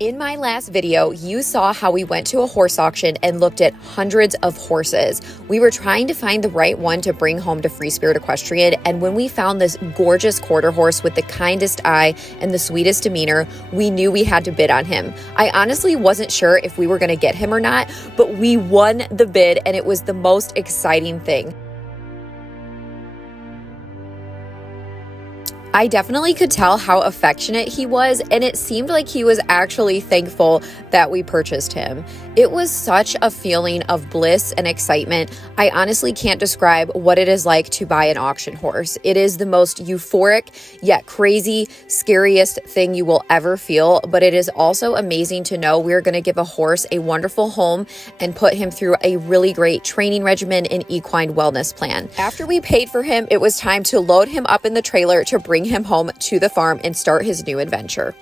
In my last video, you saw how we went to a horse auction and looked at hundreds of horses. We were trying to find the right one to bring home to Free Spirit Equestrian, and when we found this gorgeous quarter horse with the kindest eye and the sweetest demeanor, we knew we had to bid on him. I honestly wasn't sure if we were going to get him or not, but we won the bid, and it was the most exciting thing. I definitely could tell how affectionate he was, and it seemed like he was actually thankful that we purchased him. It was such a feeling of bliss and excitement. I honestly can't describe what it is like to buy an auction horse. It is the most euphoric, yet crazy, scariest thing you will ever feel, but it is also amazing to know we're going to give a horse a wonderful home and put him through a really great training regimen and equine wellness plan. After we paid for him, it was time to load him up in the trailer to bring him home to the farm and start his new adventure.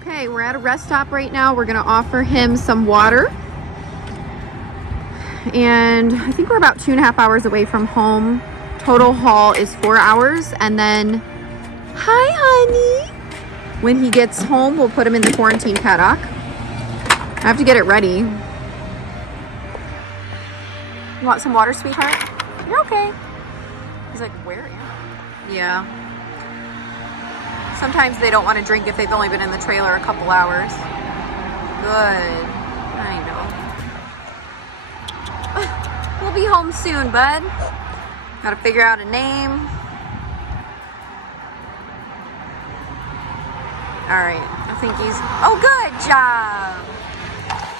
Okay, we're at a rest stop right now. We're gonna offer him some water. And I think we're about 2.5 hours away from home. Total haul is 4 hours. And then, hi honey. When he gets home, we'll put him in the quarantine paddock. I have to get it ready. You want some water, sweetheart? You're okay. He's like, where am I? Yeah. Sometimes they don't want to drink if they've only been in the trailer a couple hours. Good. I know. We'll be home soon, bud. Gotta figure out a name. All right. I think he's... Oh, good job.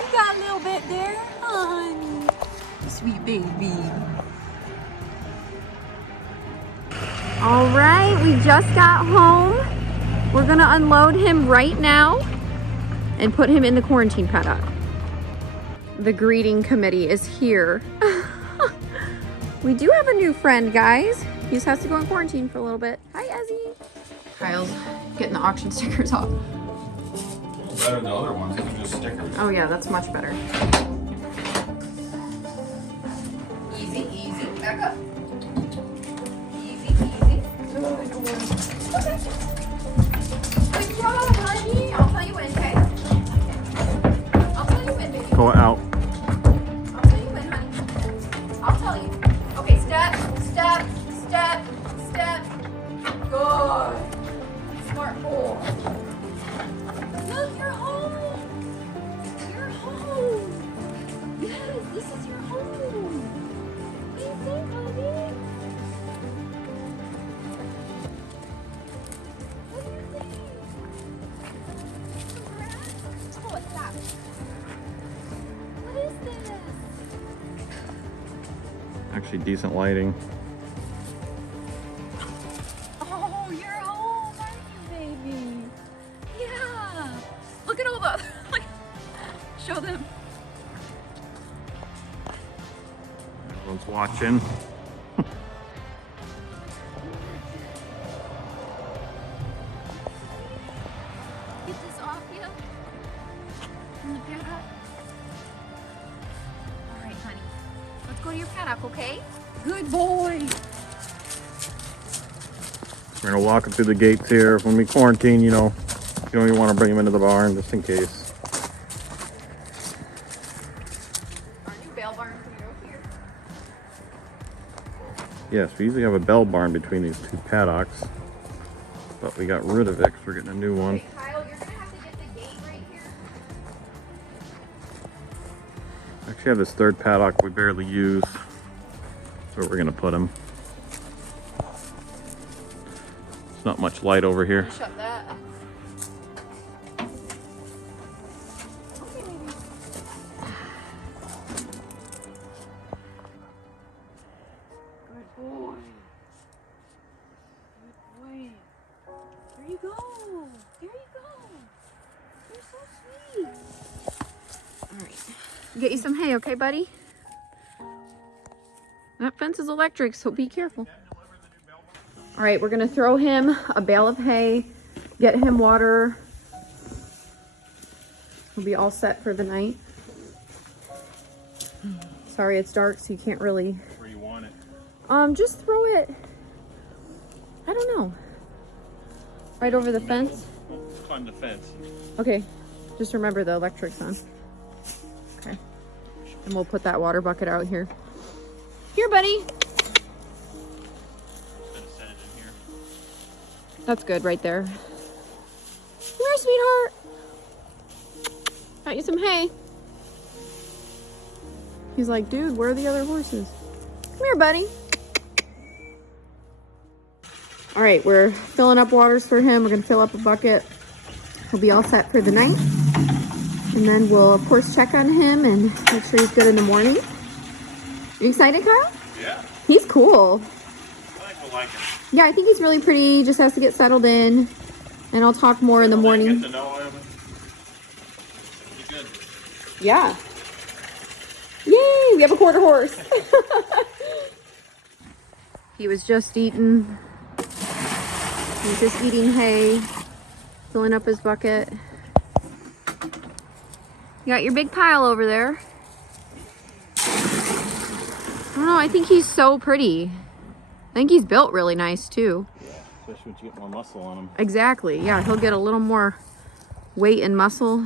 You got a little bit there, honey. Sweet baby. All right. We just got home. We're gonna unload him right now and put him in the quarantine paddock. The greeting committee is here. We do have a new friend, guys. He just has to go in quarantine for a little bit. Hi, Ezzy. Kyle's getting the auction stickers off. Better than the other ones, these are just stickers. Oh yeah, that's much better. Easy, easy, back up. Easy, easy. Okay. Good job, honey. I'll tell you when, okay? I'll tell you when, baby. Pull it out. I'll tell you when, honey. I'll tell you. Okay, step, step, step, step. Good. Smart boy. Look, you're home. You're home. Yes, this is your home. Easy, honey. Actually, decent lighting. Oh, you're home, aren't you, baby? Yeah. Look at all the, like, show them. Everyone's watching. Get this off you. In the paddock. All right, honey. Let's go to your paddock, okay? Good boy. We're gonna walk him through the gates here. When we quarantine, you know, you don't even want to bring him into the barn just in case. Our new bail barn's gonna go here. Yes, we usually have a bell barn between these two paddocks, but we got rid of it because we're getting a new one. Okay, Kyle, you're gonna have to get the gate right here. Actually, have this third paddock we barely use. That's where we're gonna put him. There's not much light over here. Shut that. Okay, baby. Good boy. Good boy. There you go. There you go. You're so sweet. All right. Get you some hay, okay, buddy? That fence is electric, so be careful. All right, we're gonna throw him a bale of hay, get him water. He'll be all set for the night. Sorry, it's dark, so you can't really. Where you want it? Just throw it. I don't know. Right over the fence. We'll climb the fence. Okay. Just remember the electric's on. Okay. And we'll put that water bucket out here. Here, buddy. That's good right there. Come here, sweetheart. Got you some hay. He's like, dude, where are the other horses? Come here, buddy. All right, we're filling up waters for him. We're gonna fill up a bucket. He'll be all set for the night. And then we'll, of course, check on him and make sure he's good in the morning. You excited, Kyle? Yeah. He's cool. I think we'll like him. Yeah, I think he's really pretty. He just has to get settled in. And I'll talk more in the morning. Get to know him. Be good. Yeah. Yay, we have a quarter horse. He was just eating. He was just eating hay, filling up his bucket. You got your big pile over there. I don't know, I think he's so pretty. I think he's built really nice too. Yeah, especially when you get more muscle on him. Exactly, yeah, he'll get a little more weight and muscle.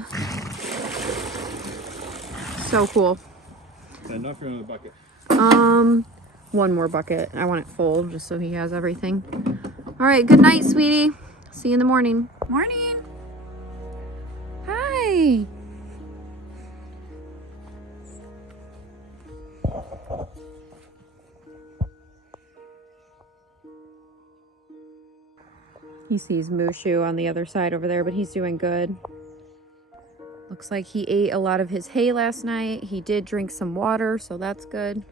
So cool. Enough for another bucket. One more bucket. I want it full just so he has everything. All right, good night, sweetie. See you in the morning. Morning. Hi. He sees Mushu on the other side over there, but he's doing good. Looks like he ate a lot of his hay last night. He did drink some water, so that's good.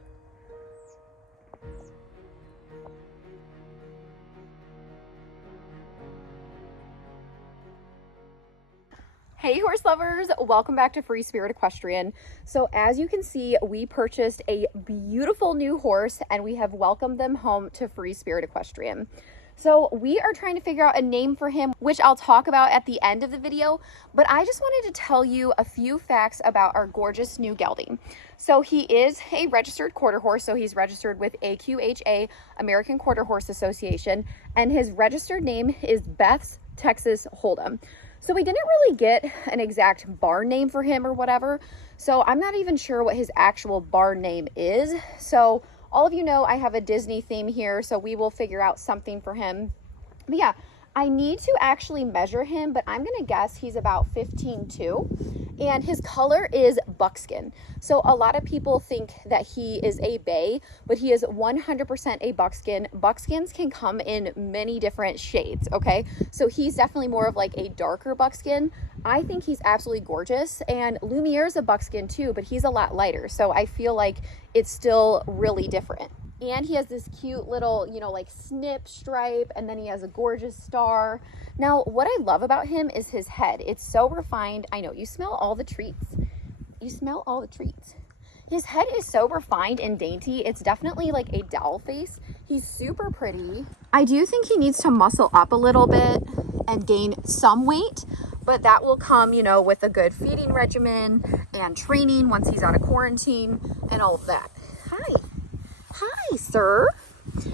Hey horse lovers, welcome back to Free Spirit Equestrian. So as you can see, we purchased a beautiful new horse and we have welcomed them home to Free Spirit Equestrian. So we are trying to figure out a name for him, which I'll talk about at the end of the video, but I just wanted to tell you a few facts about our gorgeous new gelding. So he is a registered quarter horse, so he's registered with AQHA, American Quarter Horse Association, and his registered name is Beth's Texas Hold'em. So we didn't really get an exact barn name for him or whatever, so I'm not even sure what his actual barn name is. So all of you know I have a Disney theme here, so we will figure out something for him. But yeah, I need to actually measure him, but I'm gonna guess he's about 15'2", and his color is buckskin. So a lot of people think that he is a bay, but he is 100% a buckskin. Buckskins can come in many different shades, okay? So he's definitely more of like a darker buckskin. I think he's absolutely gorgeous, and Lumiere's a buckskin too, but he's a lot lighter. So I feel like it's still really different. And he has this cute little, you know, like snip stripe, and then he has a gorgeous star. Now, what I love about him is his head. It's so refined. I know, you smell all the treats. You smell all the treats. His head is so refined and dainty. It's definitely like a doll face. He's super pretty. I do think he needs to muscle up a little bit and gain some weight, but that will come, you know, with a good feeding regimen and training once he's out of quarantine and all of that. Hi. Hi, sir.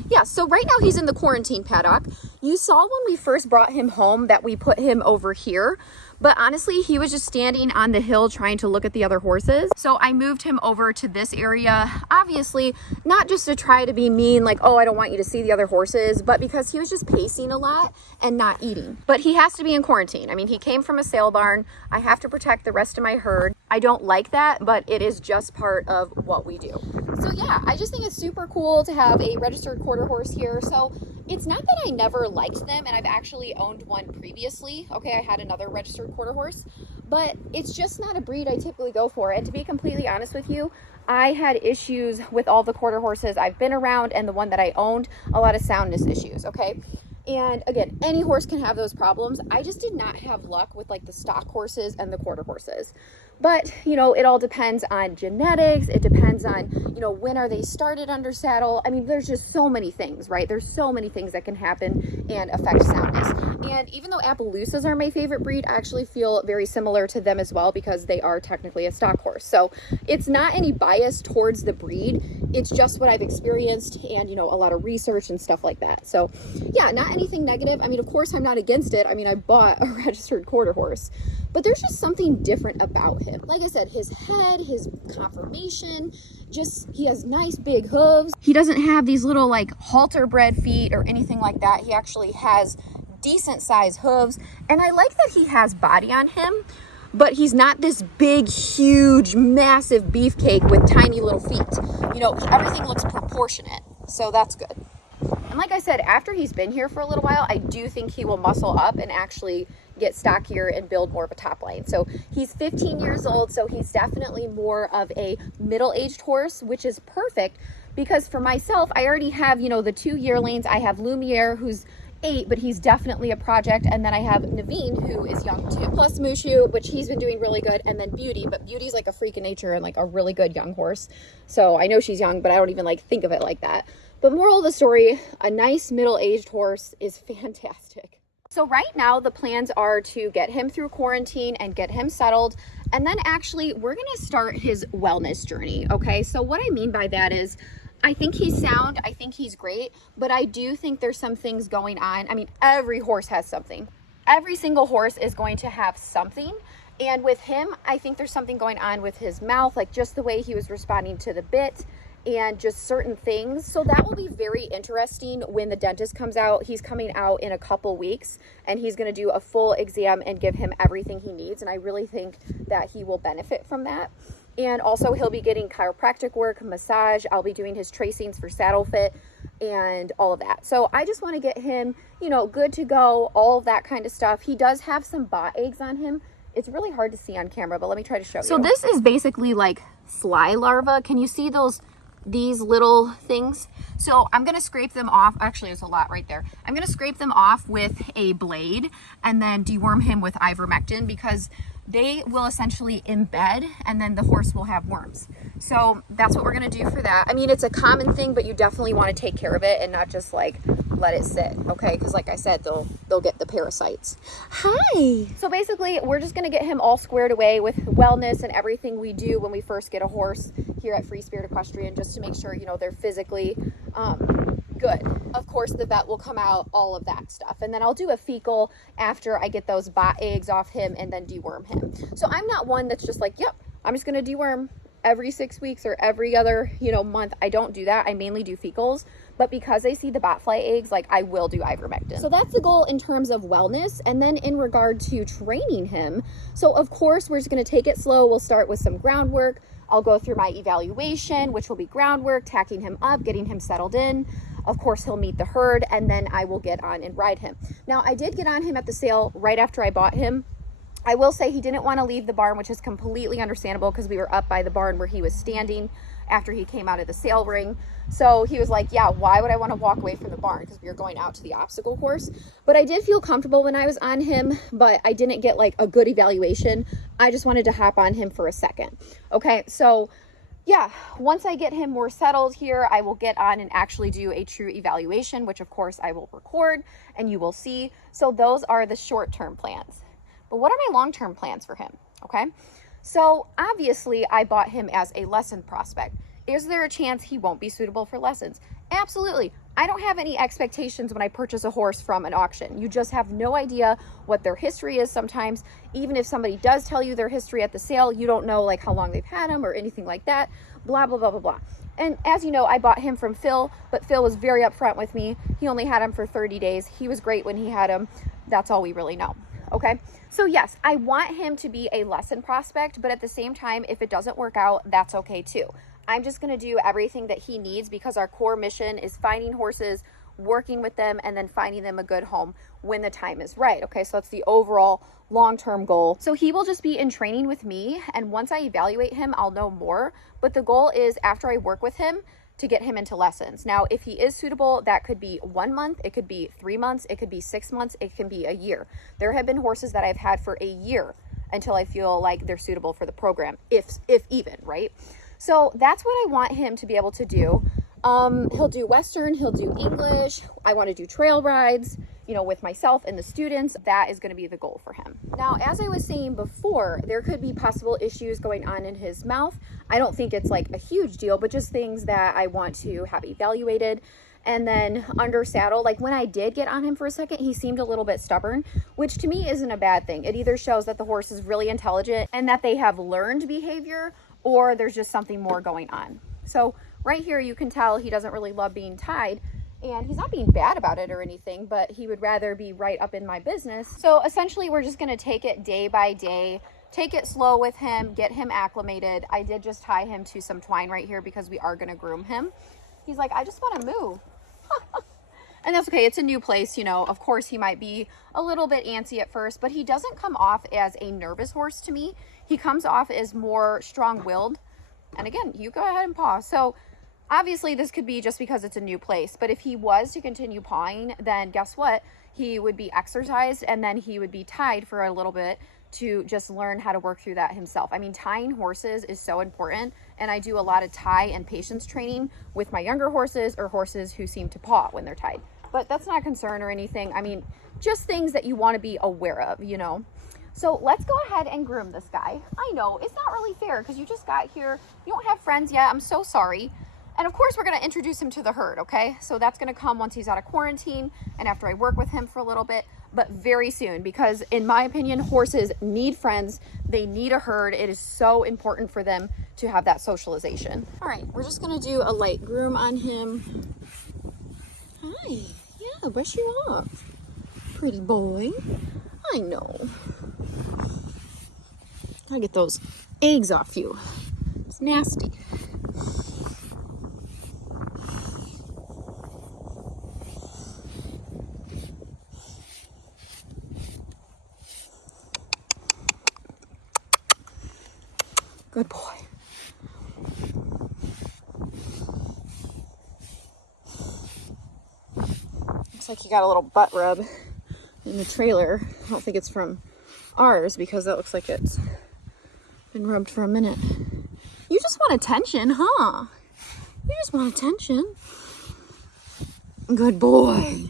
Yeah, so right now he's in the quarantine paddock. You saw when we first brought him home that we put him over here, but honestly, he was just standing on the hill trying to look at the other horses. So I moved him over to this area, obviously, not just to try to be mean, like, oh, I don't want you to see the other horses, but because he was just pacing a lot and not eating. But he has to be in quarantine. I mean, he came from a sale barn. I have to protect the rest of my herd. I don't like that, but it is just part of what we do. So yeah, I just think it's super cool to have a registered quarter horse here. So it's not that I never liked them, and I've actually owned one previously. Okay, I had another registered quarter horse, but it's just not a breed I typically go for. And to be completely honest with you, I had issues with all the quarter horses I've been around, and the one that I owned, a lot of soundness issues, okay? And again, any horse can have those problems. I just did not have luck with like the stock horses and the quarter horses. But, you know, it all depends on genetics. It depends on, you know, when are they started under saddle. I mean, there's just so many things, right? There's so many things that can happen and affect soundness. And even though Appaloosas are my favorite breed, I actually feel very similar to them as well because they are technically a stock horse. So it's not any bias towards the breed. It's just what I've experienced and, you know, a lot of research and stuff like that. So yeah, not anything negative. I mean, of course, I'm not against it. I mean, I bought a registered quarter horse, but there's just something different about him. Like I said, his head, his conformation, just, he has nice big hooves. He doesn't have these little like halter bred feet or anything like that. He actually has decent sized hooves. And I like that he has body on him, but he's not this big, huge, massive beefcake with tiny little feet. You know, everything looks proportionate. So that's good. And like I said, after he's been here for a little while, I do think he will muscle up and actually get stockier and build more of a top line. So he's 15 years old, so he's definitely more of a middle-aged horse, which is perfect because for myself, I already have, you know, the 2 yearlings. I have Lumiere, who's 8, but he's definitely a project. And then I have Naveen, who is young too. Plus Mushu, which he's been doing really good. And then Beauty, but Beauty's like a freak of nature and like a really good young horse. So I know she's young, but I don't even like think of it like that. But moral of the story, a nice middle-aged horse is fantastic. So right now the plans are to get him through quarantine and get him settled. And then actually we're going to start his wellness journey. Okay. So what I mean by that is I think he's sound. I think he's great, but I do think there's some things going on. I mean, every horse has something. Every single horse is going to have something. And with him, I think there's something going on with his mouth, like just the way he was responding to the bit and just certain things. So that will be very interesting when the dentist comes out. He's coming out in a couple weeks and he's going to do a full exam and give him everything he needs. And I really think that he will benefit from that. And also he'll be getting chiropractic work, massage. I'll be doing his tracings for saddle fit and all of that. So I just want to get him, you know, good to go, all of that kind of stuff. He does have some bot eggs on him. It's really hard to see on camera, but let me try to show you. So this is basically like fly larvae. Can you see these little things? So I'm going to scrape them off. Actually, there's a lot right there. I'm going to scrape them off with a blade and then deworm him with ivermectin because they will essentially embed and then the horse will have worms. So that's what we're going to do for that. I mean, it's a common thing, but you definitely want to take care of it and not just like let it sit. Okay. Cause like I said, they'll get the parasites. Hi. So basically we're just going to get him all squared away with wellness and everything we do when we first get a horse here at Free Spirit Equestrian, just to make sure, you know, they're physically, good. Of course, the vet will come out, all of that stuff. And then I'll do a fecal after I get those bot eggs off him and then deworm him. So I'm not one that's just like, yep, I'm just going to deworm every 6 weeks or every other, you know, month. I don't do that. I mainly do fecals, but because I see the bot fly eggs, like I will do ivermectin. So that's the goal in terms of wellness. And then in regard to training him. So of course, we're just going to take it slow. We'll start with some groundwork. I'll go through my evaluation, which will be groundwork, tacking him up, getting him settled in. Of course, he'll meet the herd, and then I will get on and ride him. Now, I did get on him at the sale right after I bought him. I will say he didn't want to leave the barn, which is completely understandable because we were up by the barn where he was standing after he came out of the sale ring. So he was like, yeah, why would I want to walk away from the barn? Because we were going out to the obstacle course. But I did feel comfortable when I was on him, but I didn't get like a good evaluation. I just wanted to hop on him for a second. Okay, so yeah, once I get him more settled here, I will get on and actually do a true evaluation, which of course I will record and you will see. So those are the short-term plans. But what are my long-term plans for him? Okay, so obviously I bought him as a lesson prospect. Is there a chance he won't be suitable for lessons? Absolutely. I don't have any expectations when I purchase a horse from an auction. You just have no idea what their history is sometimes. Even if somebody does tell you their history at the sale, you don't know like how long they've had him or anything like that. Blah, blah, blah, blah, blah. And as you know, I bought him from Phil, but Phil was very upfront with me. He only had him for 30 days. He was great when he had him. That's all we really know. Okay. So yes, I want him to be a lesson prospect, but at the same time, if it doesn't work out, that's okay too. I'm just going to do everything that he needs because our core mission is finding horses, working with them, and then finding them a good home when the time is right. Okay, so that's the overall long-term goal. So he will just be in training with me, and once I evaluate him, I'll know more. But the goal is after I work with him to get him into lessons. Now, if he is suitable, that could be 1 month, it could be 3 months, it could be 6 months, it can be a year. There have been horses that I've had for a year until I feel like they're suitable for the program, if even, right? So that's what I want him to be able to do. He'll do Western, he'll do English. I want to do trail rides, you know, with myself and the students. That is going to be the goal for him. Now, as I was saying before, there could be possible issues going on in his mouth. I don't think it's like a huge deal, but just things that I want to have evaluated. And then under saddle, like when I did get on him for a second, he seemed a little bit stubborn, which to me isn't a bad thing. It either shows that the horse is really intelligent and that they have learned behavior, or there's just something more going on. So right here, you can tell he doesn't really love being tied, and he's not being bad about it or anything, but he would rather be right up in my business. So essentially, we're just going to take it day by day, take it slow with him, get him acclimated. I did just tie him to some twine right here because we are going to groom him. He's like, I just want to move. And that's okay. It's a new place, you know. Of course, he might be a little bit antsy at first, but he doesn't come off as a nervous horse to me. He comes off as more strong-willed. And again, you go ahead and paw. So obviously, this could be just because it's a new place. But if he was to continue pawing, then guess what? He would be exercised, and then he would be tied for a little bit to just learn how to work through that himself. I mean, tying horses is so important, and I do a lot of tie and patience training with my younger horses or horses who seem to paw when they're tied. But that's not a concern or anything. I mean, just things that you want to be aware of, you know. So let's go ahead and groom this guy. I know, it's not really fair because you just got here. You don't have friends yet. I'm so sorry. And of course, we're going to introduce him to the herd, okay? So that's going to come once he's out of quarantine and after I work with him for a little bit, but very soon, because in my opinion, horses need friends. They need a herd. It is so important for them to have that socialization. All right, we're just going to do a light groom on him. Hi. Yeah, brush you off. Pretty boy. I know. Gotta get those eggs off you. It's nasty. Good boy. Looks like he got a little butt rub in the trailer. I don't think it's from ours because that looks like it's been rubbed for a minute. You just want attention, huh? You just want attention. Good boy.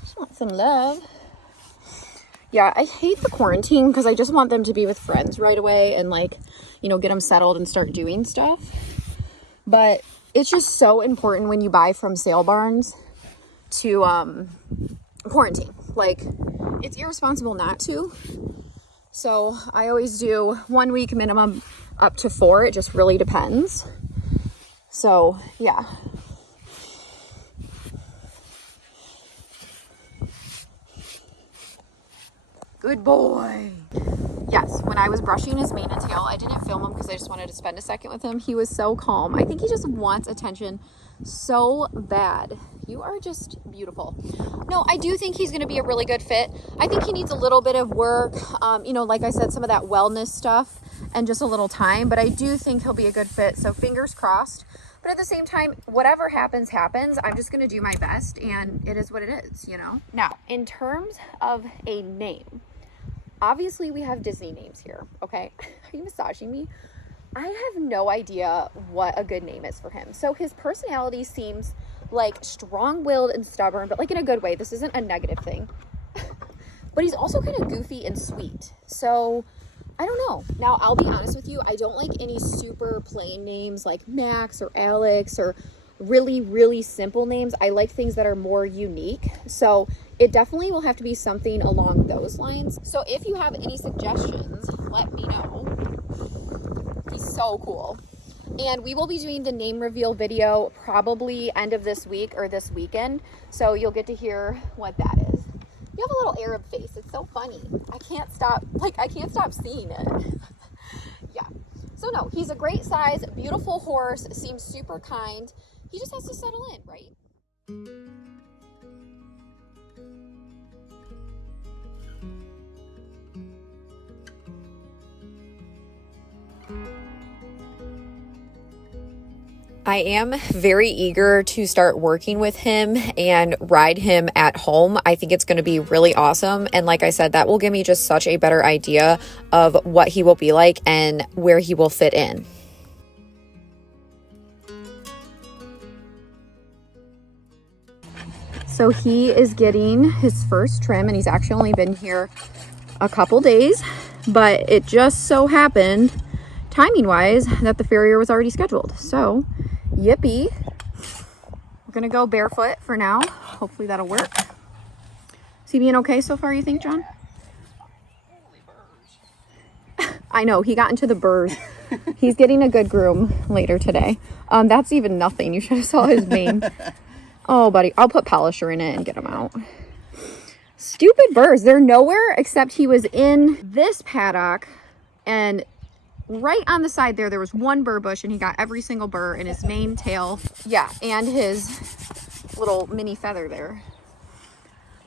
Just want some love. Yeah, I hate the quarantine because I just want them to be with friends right away and like, you know, get them settled and start doing stuff. But it's just so important when you buy from sale barns to quarantine. Like, it's irresponsible not to. So I always do 1 week minimum up to 4. It just really depends. So yeah. Good boy. Yes, when I was brushing his mane and tail, I didn't film him because I just wanted to spend a second with him. He was so calm. I think he just wants attention so bad. You are just beautiful. No, I do think he's going to be a really good fit. I think he needs a little bit of work. You know, like I said, some of that wellness stuff and just a little time, but I do think he'll be a good fit. So fingers crossed. But at the same time, whatever happens, happens. I'm just going to do my best, and it is what it is, you know? Now, in terms of a name, obviously we have Disney names here, okay? Are you massaging me? I have no idea what a good name is for him. So his personality seems like strong-willed and stubborn, but like in a good way. This isn't a negative thing. But he's also kind of goofy and sweet. So I don't know. Now, I'll be honest with you. I don't like any super plain names like Max or Alex or really, really simple names. I like things that are more unique. So it definitely will have to be something along those lines. So if you have any suggestions, let me know. He's so cool. And we will be doing the name reveal video probably end of this week or this weekend. So you'll get to hear what that is. You have a little Arab face. It's so funny. I can't stop seeing it. Yeah. So no, he's a great size, beautiful horse, seems super kind. He just has to settle in, right? I am very eager to start working with him and ride him at home. I think it's going to be really awesome. And like I said, that will give me just such a better idea of what he will be like and where he will fit in. So he is getting his first trim, and he's actually only been here a couple days, but it just so happened, timing wise, that the farrier was already scheduled. So yippee. We're gonna go barefoot for now. Hopefully that'll work. Is he being okay so far, you think, John? I know, he got into the burrs. He's getting a good groom later today. That's even nothing. You should have saw his mane. Oh, buddy, I'll put polisher in it and get him out. Stupid burrs. They're nowhere except he was in this paddock, and right on the side there was one burr bush, and he got every single burr in his mane, tail, yeah, and his little mini feather there.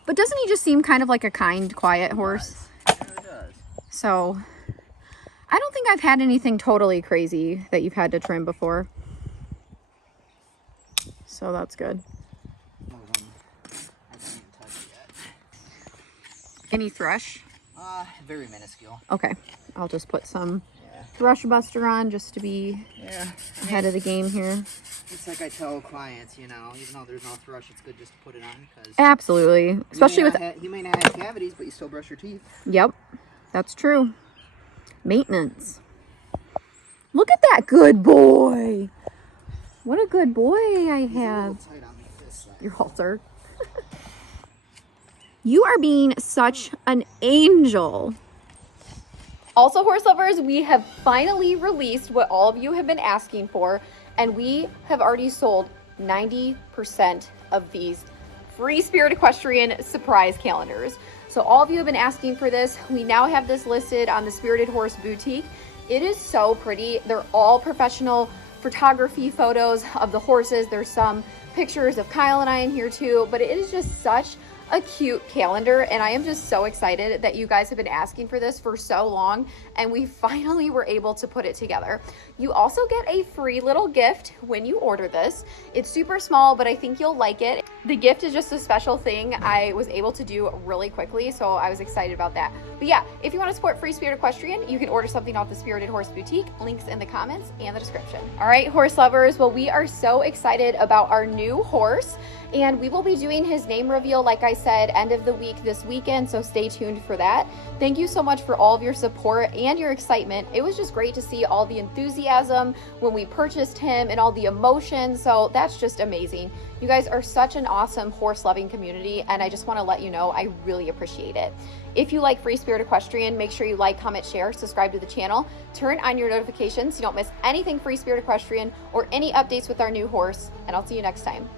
But doesn't he just seem kind of like a kind, quiet horse? It does. So I don't think I've had anything totally crazy that you've had to trim before. So that's good. Any thrush? Very minuscule. Okay, I'll just put some thrush buster on just to be ahead of the game here. It's like I tell clients, you know, even though there's no thrush, it's good just to put it on because Absolutely, especially with you may not have cavities, but you still brush your teeth. Yep, that's true. Maintenance. Look at that good boy. What a good boy I have. Your halter. You are being such an angel. Also, horse lovers, we have finally released what all of you have been asking for, and we have already sold 90% of these free Spirit Equestrian surprise calendars. So all of you have been asking for this. We now have this listed on the Spirited Horse Boutique. It is so pretty. They're all professional photography photos of the horses. There's some pictures of Kyle and I in here too, but it is just such a cute calendar, and I am just so excited that you guys have been asking for this for so long, and we finally were able to put it together. You also get a free little gift when you order this. It's super small, but I think you'll like it. The gift is just a special thing I was able to do really quickly, so I was excited about that. But yeah, if you want to support Free Spirit Equestrian, you can order something off the Spirited Horse Boutique. Links in the comments and the description. All right, horse lovers, well, we are so excited about our new horse, and we will be doing his name reveal, like I said, end of the week this weekend, so stay tuned for that. Thank you so much for all of your support and your excitement. It was just great to see all the enthusiasm when we purchased him and all the emotion, so that's just amazing. You guys are such an awesome horse-loving community, and I just want to let you know I really appreciate it. If you like Free Spirit Equestrian, make sure you like, comment, share, subscribe to the channel, turn on your notifications so you don't miss anything Free Spirit Equestrian or any updates with our new horse, and I'll see you next time.